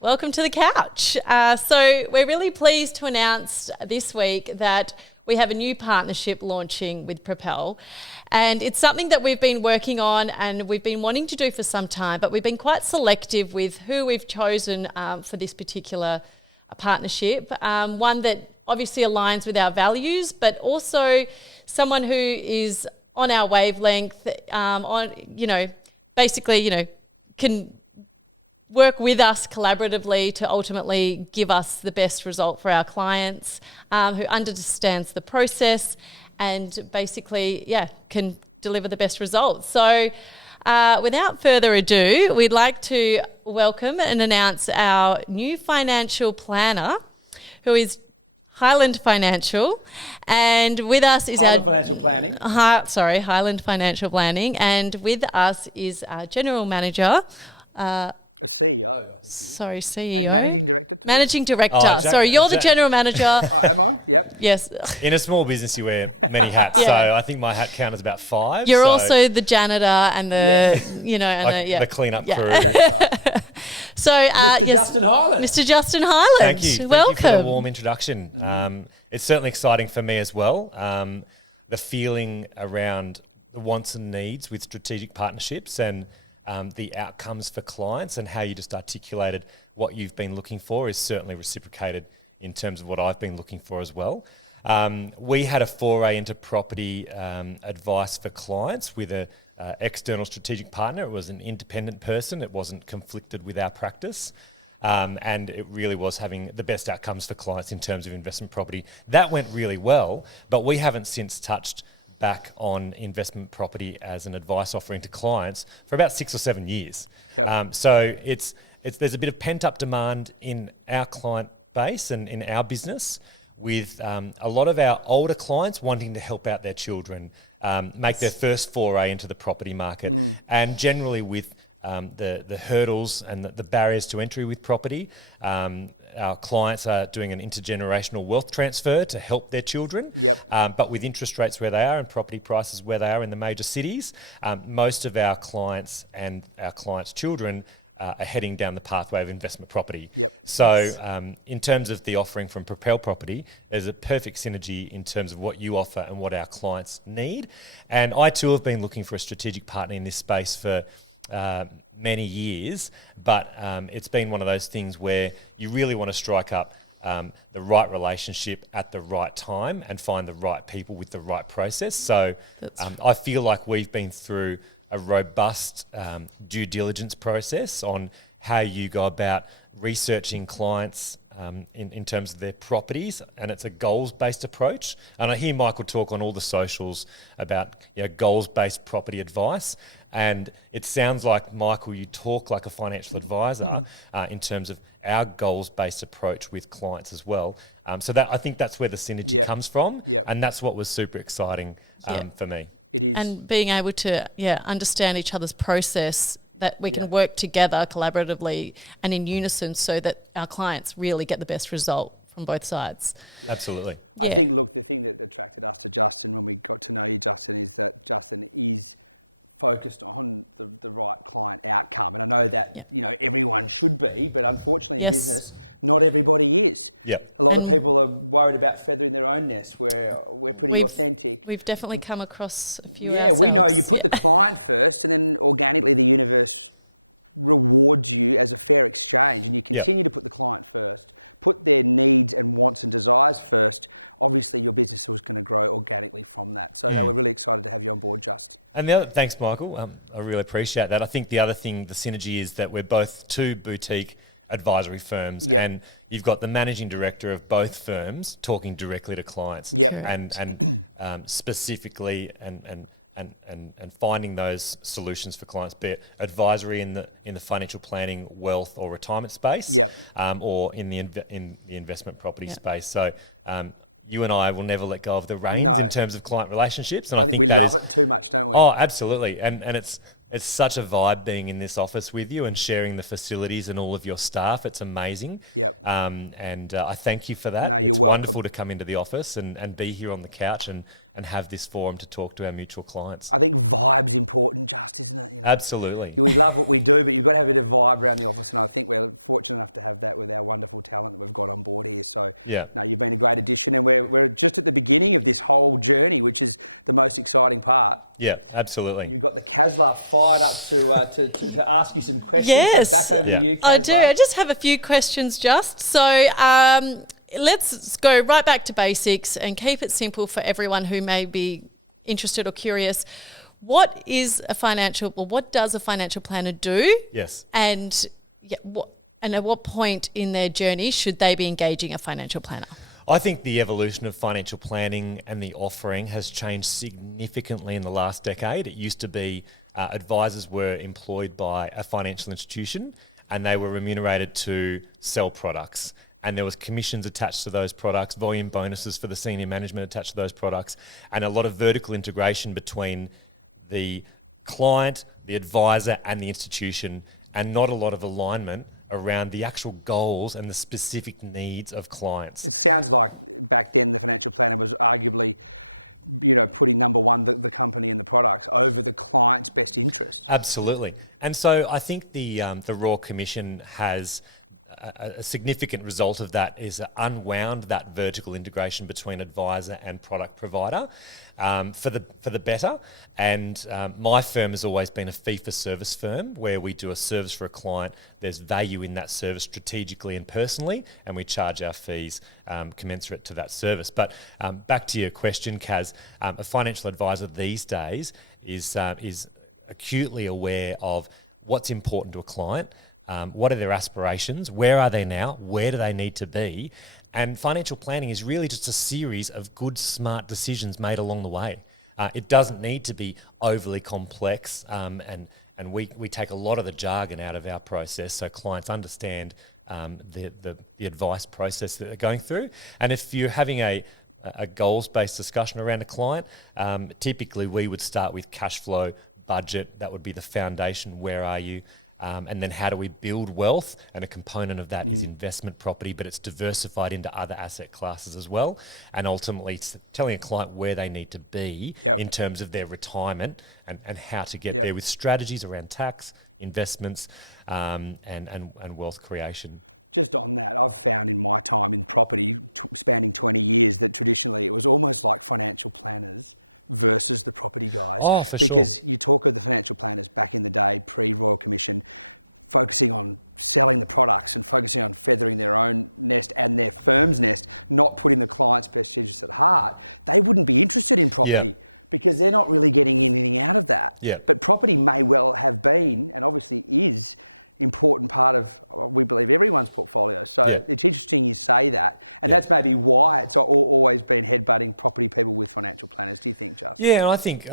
Welcome to the couch. So we're really pleased to announce this week that we have a new partnership launching with Propell, and it's something that we've been working on and we've been wanting to do for some time, but we've been quite selective with who we've chosen for this particular partnership. One that obviously aligns with our values, but also someone who is on our wavelength, can work with us collaboratively to ultimately give us the best result for our clients, who understands the process and basically, can deliver the best results. So without further ado, we'd like to welcome and announce our new financial planner, who is Hyland Financial, and with us is Hyland Financial Planning, and with us is our General Manager, CEO, Managing Director. You're the General Manager. Yes. In a small business, you wear many hats, so I think my hat count is about 5. You're also the janitor and the cleanup crew. So, yes, Mr. Justin Hyland. Thank you. Welcome. Thank you for the warm introduction. It's certainly exciting for me as well. The feeling around the wants and needs with strategic partnerships and the outcomes for clients and how you just articulated what you've been looking for is certainly reciprocated in terms of what I've been looking for as well. We had a foray into property advice for clients with an external strategic partner. It was an independent person. It wasn't conflicted with our practice. And it really was having the best outcomes for clients in terms of investment property. That went really well, but we haven't since touched back on investment property as an advice offering to clients for about 6 or 7 years. So there's a bit of pent-up demand in our client base and in our business with a lot of our older clients wanting to help out their children, make their first foray into the property market, and generally with the hurdles and the barriers to entry with property. Our clients are doing an intergenerational wealth transfer to help their children, but with interest rates where they are and property prices where they are in the major cities, most of our clients and our clients' children are heading down the pathway of investment property. So in terms of the offering from Propell Property, there's a perfect synergy in terms of what you offer and what our clients need. And I too have been looking for a strategic partner in this space for many years, but it's been one of those things where you really want to strike up the right relationship at the right time and find the right people with the right process. So I feel like we've been through a robust due diligence process on how you go about researching clients in terms of their properties, and it's a goals-based approach. And I hear Michael talk on all the socials about goals-based property advice, and it sounds like, Michael, you talk like a financial advisor in terms of our goals-based approach with clients as well. So that I think that's where the synergy comes from, and that's what was super exciting for me. And being able to understand each other's process, that we can work together collaboratively and in unison so that our clients really get the best result from both sides. Absolutely. Yeah. Yes. Not everybody is. Yeah. And people are worried about feeding their own nest. We've definitely come across a few ourselves. We know you put the time first. Yeah. And the other, thanks, Michael. I really appreciate that. I think the other thing, the synergy, is that we're both two boutique advisory firms, and you've got the managing director of both firms talking directly to clients, and specifically and finding those solutions for clients, be it advisory in the financial planning, wealth or retirement space, or in the investment property space. So you and I will never let go of the reins in terms of client relationships, and I think that is absolutely, and it's such a vibe being in this office with you and sharing the facilities and all of your staff. It's amazing. And I thank you for that. It's wonderful to come into the office and be here on the couch and have this forum to talk to our mutual clients. Absolutely. We love what we do, but you don't have a vibe around the office. Yeah. We're just at the beginning of this whole journey, which is the most exciting part. Yeah, absolutely. We've got the Casla fired up to ask you some questions. Yes, Back over Yeah. to you, I do. Casla. I just have a few questions just. So let's go right back to basics and keep it simple for everyone who may be interested or curious. What does a financial planner do? Yes. And at what point in their journey should they be engaging a financial planner? I think the evolution of financial planning and the offering has changed significantly in the last decade. It used to be advisors were employed by a financial institution and they were remunerated to sell products. And there was commissions attached to those products, volume bonuses for the senior management attached to those products, and a lot of vertical integration between the client, the advisor, and the institution, and not a lot of alignment around the actual goals and the specific needs of clients. Sounds like Absolutely. And so I think the Royal Commission has a significant result of that is unwound that vertical integration between advisor and product provider for the better. And my firm has always been a fee-for-service firm where we do a service for a client. There's value in that service strategically and personally, and we charge our fees commensurate to that service. But back to your question, Kaz, a financial advisor these days is acutely aware of what's important to a client. What are their aspirations? Where are they now? Where do they need to be? And financial planning is really just a series of good, smart decisions made along the way. It doesn't need to be overly complex, and we take a lot of the jargon out of our process so clients understand the advice process that they're going through. And if you're having a goals-based discussion around a client, typically we would start with cash flow, budget. That would be the foundation. Where are you? And then how do we build wealth? And a component of that is investment property, but it's diversified into other asset classes as well. And ultimately, it's telling a client where they need to be in terms of their retirement and how to get there with strategies around tax, investments, and wealth creation. Oh, for sure. Yeah. Because they're not really. Yeah. Property money what they've been part of everyone's portfolio. So Yeah. yeah. That's maybe why. So all those people are Yeah, and I think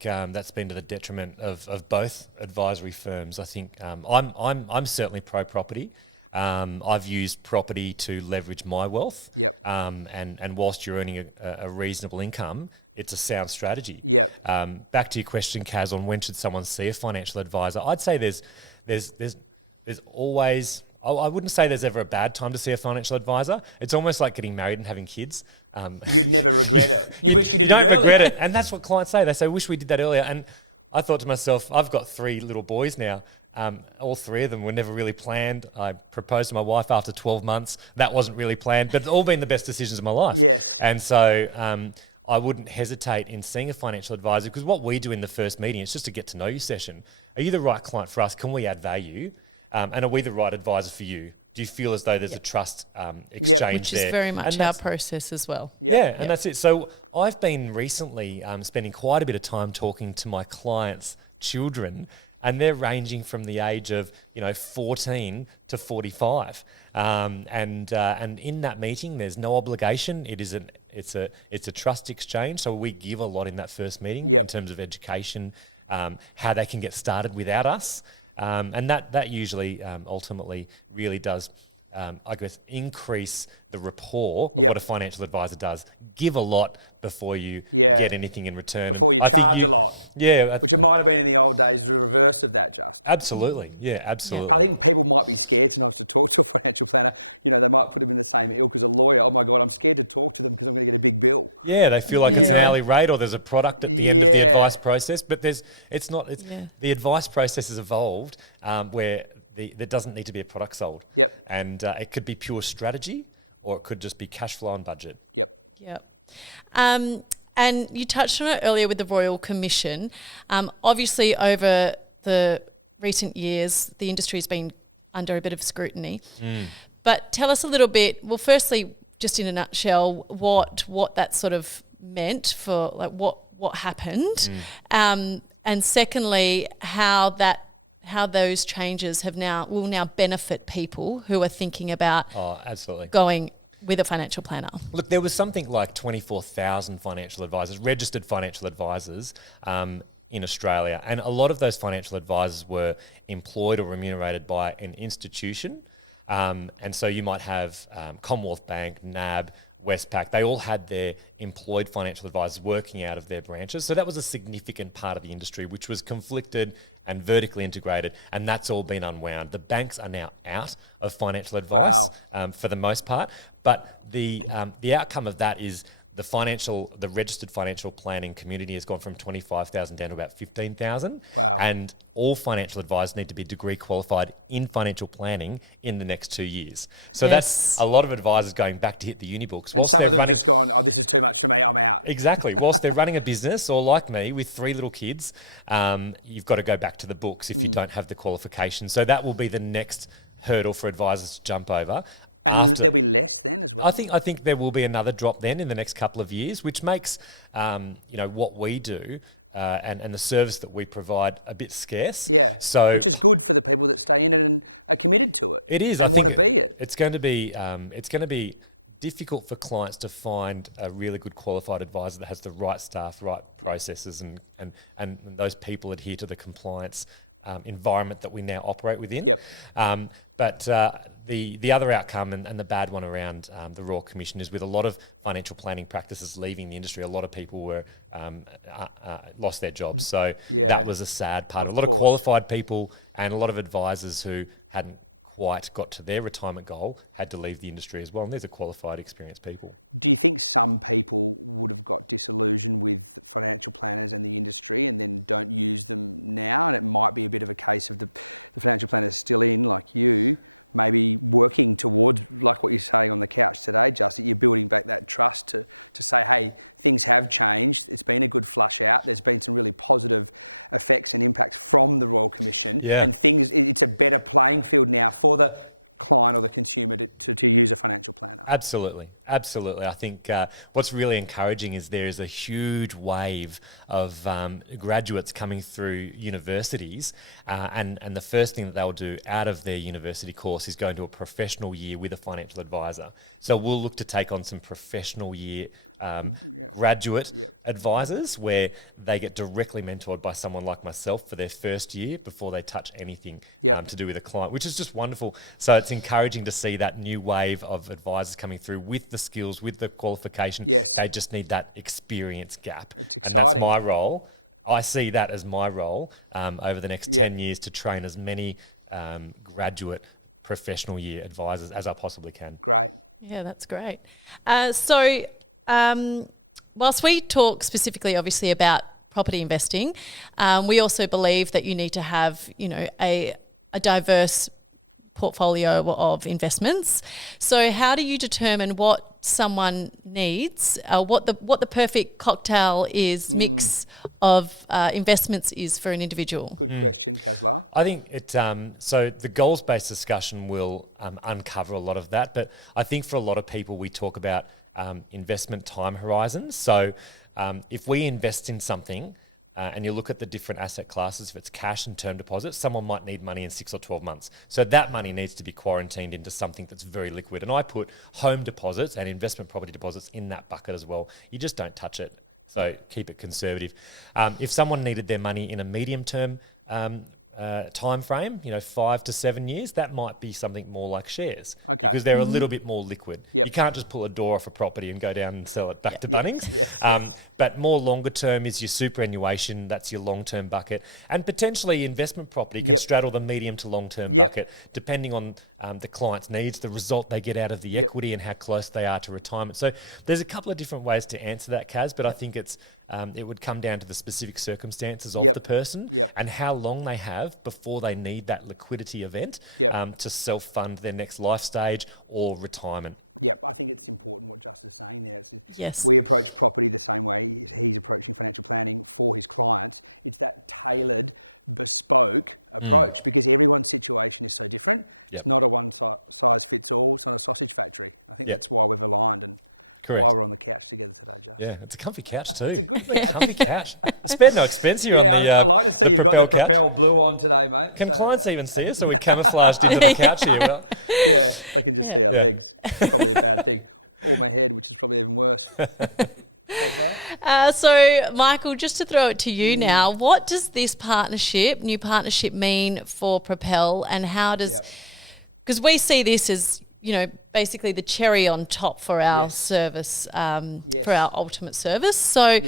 that's been to the detriment of both advisory firms. I think I'm certainly pro property. I've used property to leverage my wealth, and whilst you're earning a reasonable income, it's a sound strategy. Back to your question, Kaz, on when should someone see a financial advisor? I'd say there's always. I wouldn't say there's ever a bad time to see a financial advisor. It's almost like getting married and having kids. You don't regret it. And that's what clients say. They say, wish we did that earlier. And I thought to myself, I've got 3 little boys now. All 3 of them were never really planned. I proposed to my wife after 12 months. That wasn't really planned, but it's all been the best decisions of my life. Yeah. And so I wouldn't hesitate in seeing a financial advisor, because what we do in the first meeting is just a get to know you session. Are you the right client for us? Can we add value? And are we the right advisor for you? Do you feel as though there's a trust exchange Which there? is very much our process as well. Yeah, and that's it. So I've been recently spending quite a bit of time talking to my clients' children, and they're ranging from the age of 14 to 45. And in that meeting, there's no obligation. It's a trust exchange. So we give a lot in that first meeting in terms of education, how they can get started without us. And that usually ultimately really does, I guess, increase the rapport of what a financial advisor does. Give a lot before you get anything in return. And I think Which it might have been in the old days the reverse of that. Absolutely. Yeah, absolutely. I think people might be scared. Oh my God, I'm still Yeah, they feel like it's an hourly rate, or there's a product at the end of the advice process, but the advice process has evolved where there doesn't need to be a product sold, and it could be pure strategy, or it could just be cash flow and budget. Yep. And you touched on it earlier with the Royal Commission. Obviously, over the recent years, the industry has been under a bit of scrutiny. But tell us a little bit, well, firstly, just in a nutshell, what that sort of meant for like what happened, and secondly, how those changes will now benefit people who are thinking about absolutely going with a financial planner. Look, there was something like 24,000 financial advisors, registered financial advisors, in Australia, and a lot of those financial advisors were employed or remunerated by an institution. And so you might have Commonwealth Bank, NAB, Westpac, they all had their employed financial advisors working out of their branches. So that was a significant part of the industry, which was conflicted and vertically integrated, and that's all been unwound. The banks are now out of financial advice for the most part, but the outcome of that is the registered financial planning community has gone from 25,000 down to about 15,000, and all financial advisors need to be degree qualified in financial planning in the next 2 years. So that's a lot of advisors going back to hit the uni books whilst they're running. Exactly. Whilst they're running a business, or like me with 3 little kids, you've got to go back to the books if you don't have the qualification. So that will be the next hurdle for advisors to jump over after. I think there will be another drop then in the next couple of years, which makes what we do and the service that we provide a bit scarce. So it is. I think it's going to be difficult for clients to find a really good qualified advisor that has the right staff, right processes, and those people adhere to the compliance environment that we now operate within. But the other outcome and the bad one around the Royal Commission is with a lot of financial planning practices leaving the industry, a lot of people were lost their jobs. So that was a sad part. A lot of qualified people and a lot of advisors who hadn't quite got to their retirement goal had to leave the industry as well. And these are qualified, experienced people. Yeah. Absolutely. I think what's really encouraging is there is a huge wave of graduates coming through universities, and the first thing that they'll do out of their university course is go into a professional year with a financial advisor. So we'll look to take on some professional year graduate advisors where they get directly mentored by someone like myself for their first year before they touch anything to do with a client, which is just wonderful. So it's encouraging to see that new wave of advisors coming through with the skills, with the qualification. They just need that experience gap. And that's my role. I see that as my role over the next 10 years to train as many graduate professional year advisors as I possibly can. Yeah, that's great. Whilst we talk specifically, obviously, about property investing, we also believe that you need to have, a diverse portfolio of investments. So, how do you determine what someone needs, what the perfect cocktail mix of investments is for an individual? I think so the goals-based discussion will uncover a lot of that, but I think for a lot of people we talk about investment time horizons. So if we invest in something and you look at the different asset classes, if it's cash and term deposits, someone might need money in 6 or 12 months. So that money needs to be quarantined into something that's very liquid. And I put home deposits and investment property deposits in that bucket as well. You just don't touch it. So keep it conservative. If someone needed their money in a medium term time frame, 5 to 7 years, that might be something more like shares because they're a little bit more liquid. You can't just pull a door off a property and go down and sell it back to Bunnings. But more longer term is your superannuation, that's your long-term bucket. And potentially investment property can straddle the medium to long-term bucket depending on the client's needs, the result they get out of the equity and how close they are to retirement. So there's a couple of different ways to answer that, Kaz, but I think it would come down to the specific circumstances of the person and how long they have before they need that liquidity event to self-fund their next life stage or retirement. Yes. We approach Propell Hyland, right? Because Yep. Yep. Correct. Yeah, it's a comfy couch too. It's a comfy couch. Spared no expense here on the Propell couch. Propell blue on today, mate. Can clients even see us? Or we camouflaged into the couch here? Well, Yeah. So, Michael, just to throw it to you now, what does this new partnership mean for Propell, and how does, because we see this as, basically the cherry on top for our service, for our ultimate service. So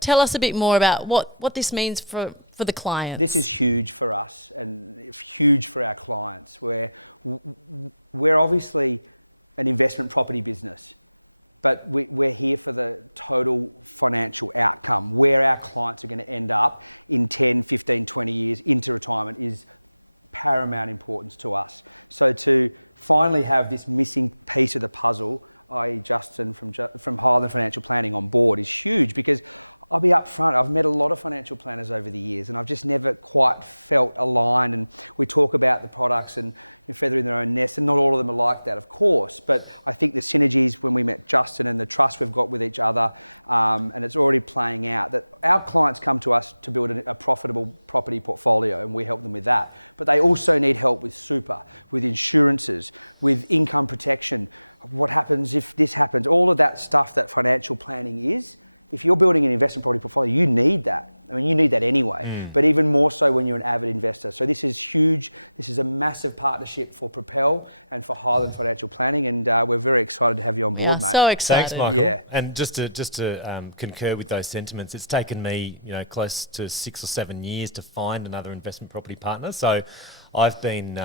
tell us a bit more about what this means for the clients. This is huge for us. Huge for our clients. We're obviously an investment property business, but where our clients are going to end up in is paramount importance. To finally have this Hyland. I've met another financial planners over the years, and I think the products and more than like that, of course, but I think the things adjusted and trusted with each other, our clients don't do that. But they also need what happens all that stuff that we make for years. If you're doing an investment portfolio, you lose that. But even more so when you're an average investor. So it's a massive partnership for Propell and for Hyland. We are so excited. Thanks, Michael. And just to concur with those sentiments, it's taken me, close to 6 or 7 years to find another investment property partner. So I've been,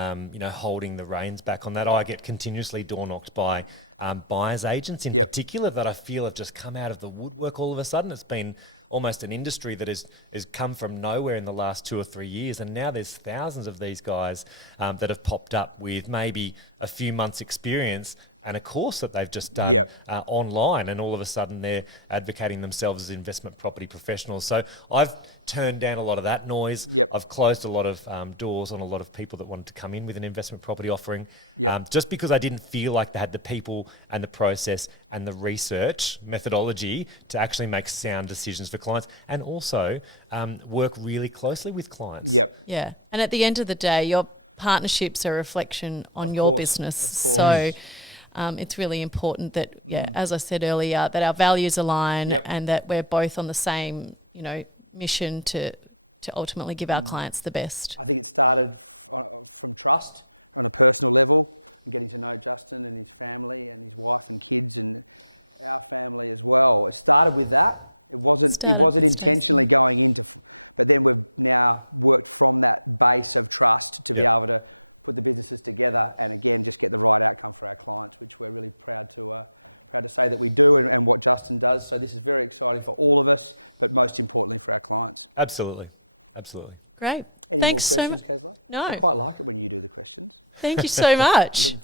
holding the reins back on that. I get continuously door knocked by buyers agents in particular that I feel have just come out of the woodwork all of a sudden. It's been almost an industry that has come from nowhere in the last 2 or 3 years, and now there's thousands of these guys that have popped up with maybe a few months' experience and a course that they've just done online, and all of a sudden they're advocating themselves as investment property professionals. So I've turned down a lot of that noise. I've closed a lot of doors on a lot of people that wanted to come in with an investment property offering, just because I didn't feel like they had the people and the process and the research methodology to actually make sound decisions for clients, and also work really closely with clients. Yeah, and at the end of the day, your partnerships are a reflection on your business. So it's really important that, as I said earlier, that our values align and that we're both on the same, mission to ultimately give our clients the best. I think it started from trust, from personal level. There's an adjustment and expanded and our family as well. It started with that. It wasn't intention of going into based on trust to be able to put businesses together and I would say that we do it and what Dustin does, so this is really exciting for all of us. Absolutely. Great. Thanks so much. No. I quite like it. Thank you so much.